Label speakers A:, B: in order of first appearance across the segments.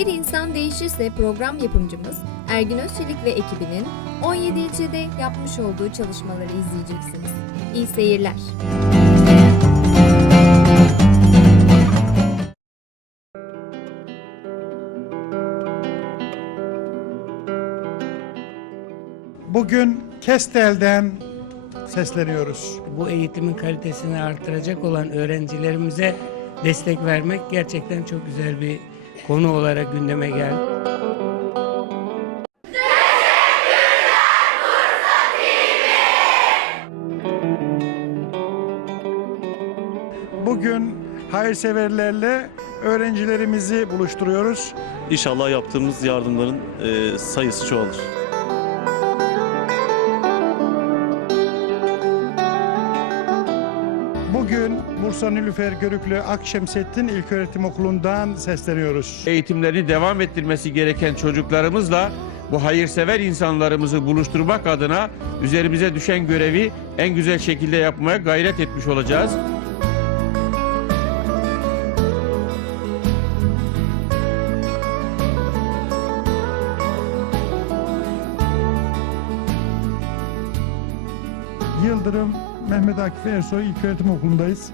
A: Bir İnsan Değişirse program yapımcımız Ergün Özçelik ve ekibinin 17 ilçede yapmış olduğu çalışmaları izleyeceksiniz. İyi seyirler.
B: Bugün Kestel'den sesleniyoruz.
C: bu eğitimin kalitesini artıracak olan öğrencilerimize destek vermek gerçekten çok güzel bir konu olarak gündeme geldi.
B: Bugün hayırseverlerle öğrencilerimizi buluşturuyoruz.
D: İnşallah yaptığımız yardımların e, sayısı çoğalır.
B: Bursa Nilüfer Görüklü Akşemsettin İlköğretim Okulu'ndan sesleniyoruz.
E: eğitimlerini devam ettirmesi gereken çocuklarımızla bu hayırsever insanlarımızı buluşturmak adına üzerimize düşen görevi en güzel şekilde yapmaya gayret etmiş olacağız.
B: Yıldırım Mehmet Akif Ersoy İlköğretim Okulu'ndayız.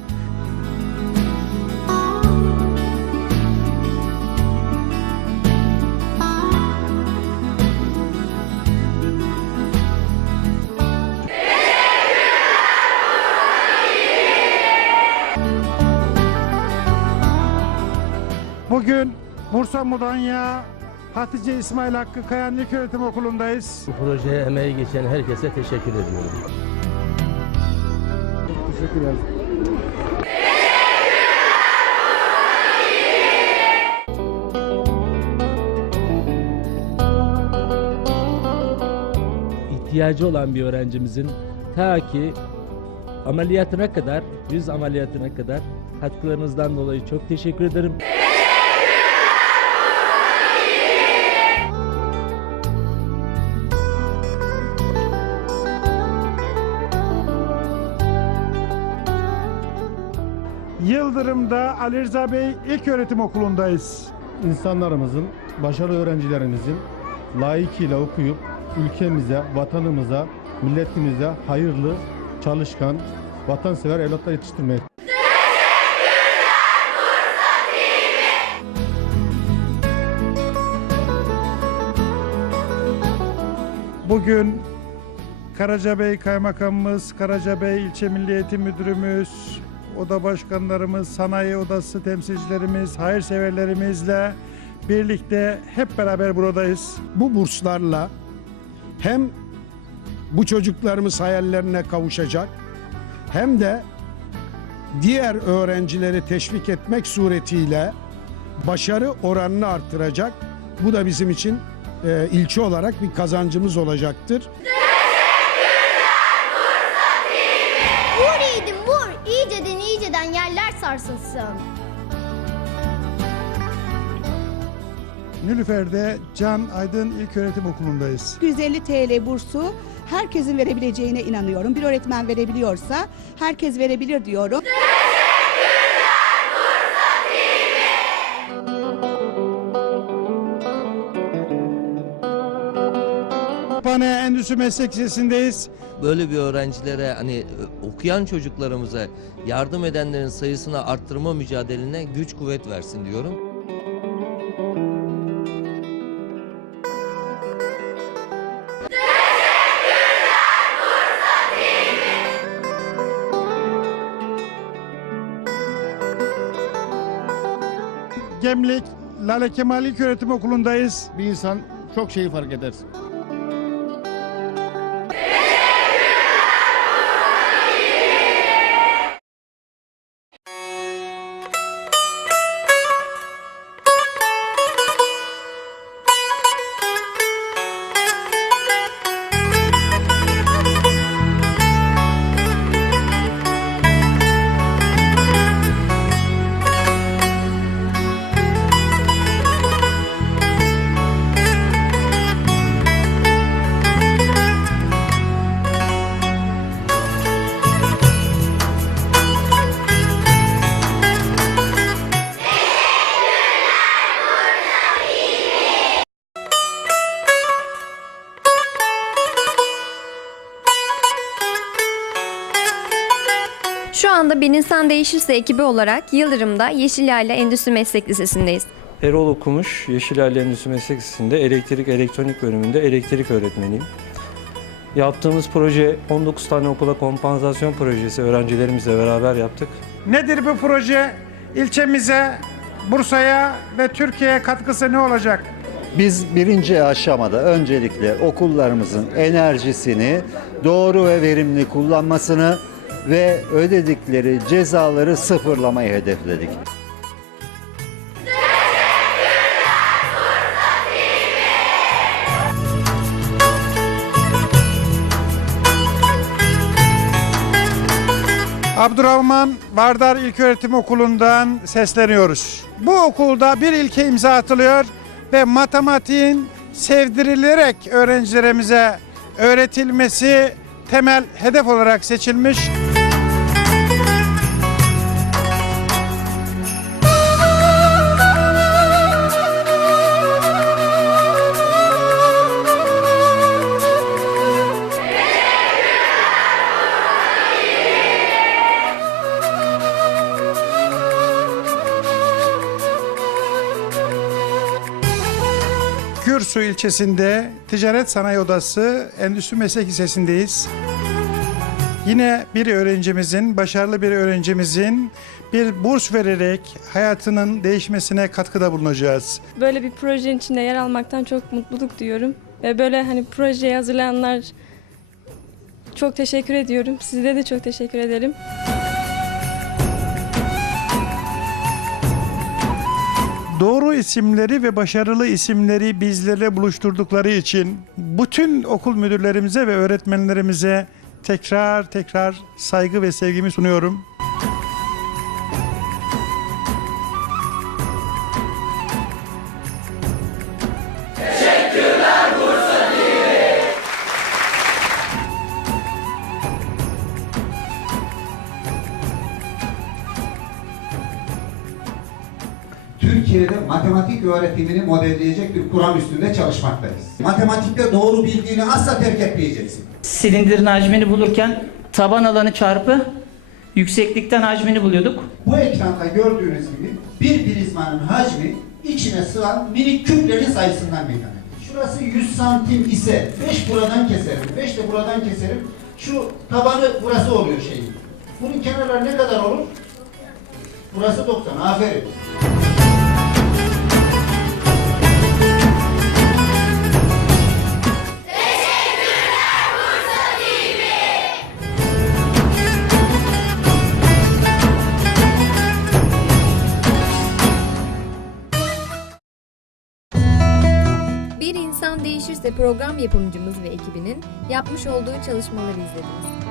B: Bursa Mudanya Hatice İsmail Hakkı Kayan İlköğretim Okulu'ndayız.
F: Bu projeye emeği geçen herkese teşekkür ediyorum. İhtiyacı olan bir öğrencimizin ta ki ameliyatına kadar, yüz ameliyatına kadar katkılarınızdan dolayı çok teşekkür ederim.
B: Yıldırım'da Ali Rıza Bey İlköğretim Okulu'ndayız.
G: insanlarımızın, başarılı öğrencilerimizin layıkıyla okuyup ülkemize, vatanımıza, milletimize hayırlı, çalışkan, vatansever evlatlar yetiştirmeye
B: Bugün Karacabey Kaymakamımız, Karacabey İlçe Milli Eğitim Müdürümüz, oda başkanlarımız, sanayi odası temsilcilerimiz, hayırseverlerimizle birlikte hep beraber buradayız.
H: bu burslarla hem bu çocuklarımız hayallerine kavuşacak hem de diğer öğrencileri teşvik etmek suretiyle başarı oranını arttıracak. Bu da bizim için e, ilçe olarak bir kazancımız olacaktır.
I: Sarsılsın.
B: Nülüfer'de Can Aydın İlköğretim Okulu'ndayız.
J: 150 TL bursu herkesin verebileceğine inanıyorum. Bir öğretmen verebiliyorsa herkes verebilir diyorum.
B: Kütüphane Endüstri Meslek Lisesi'ndeyiz.
F: Böyle bir öğrencilere hani okuyan çocuklarımıza yardım edenlerin sayısını arttırma mücadeline güç kuvvet versin diyorum.
B: Gemlik Lale Kemal İlköğretim Okulu'ndayız.
G: bir insan çok şeyi fark eder.
K: Anda Bir İnsan Değişirse ekibi olarak Yıldırım'da Yeşil Yayla Endüstri Meslek Lisesi'ndeyiz.
E: Erol Okumuş, Yeşil Yayla Endüstri Meslek Lisesi'nde elektrik elektronik bölümünde elektrik öğretmeniyim. Yaptığımız proje 19 tane okula kompansasyon projesi öğrencilerimizle beraber yaptık.
L: Nedir bu proje? İlçemize, Bursa'ya ve Türkiye'ye katkısı ne olacak?
M: Biz birinci aşamada öncelikle okullarımızın enerjisini doğru ve verimli kullanmasını ve ödedikleri cezaları sıfırlamayı hedefledik.
L: Abdurrahman Vardar İlköğretim Okulu'ndan sesleniyoruz. Bu okulda bir ilke imza atılıyor ve matematiğin sevdirilerek öğrencilerimize öğretilmesi temel hedef olarak seçilmiş. Gürsu ilçesinde Ticaret Sanayi Odası Endüstri Meslek Lisesi'ndeyiz. Yine bir öğrencimizin, başarılı bir öğrencimizin bir burs vererek hayatının değişmesine katkıda bulunacağız.
N: Böyle bir projenin içinde yer almaktan çok mutluluk duyuyorum. Ve böyle hani projeyi hazırlayanlar çok teşekkür ediyorum. Size de çok teşekkür ederim.
L: Doğru isimleri ve başarılı isimleri bizlerle buluşturdukları için bütün okul müdürlerimize ve öğretmenlerimize tekrar tekrar saygı ve sevgimi sunuyorum.
O: Türkiye'de matematik öğretimini modelleyecek bir kuram üstünde çalışmaktayız. Matematikte doğru bildiğini asla terk etmeyeceksin.
P: Silindirin hacmini bulurken taban alanı çarpı yükseklikten hacmini buluyorduk.
O: Bu ekranda gördüğünüz gibi bir prizmanın hacmi içine sığan minik küplerin sayısından meydana gelir. Şurası 100 santim ise 5 buradan keserim, 5 de buradan keserim. Şu tabanı burası oluyor şeyin. Bunun kenarları ne kadar olur? Burası 90. Aferin.
A: Bir İnsan Değişirse program yapımcımız ve ekibinin yapmış olduğu çalışmaları izlediniz.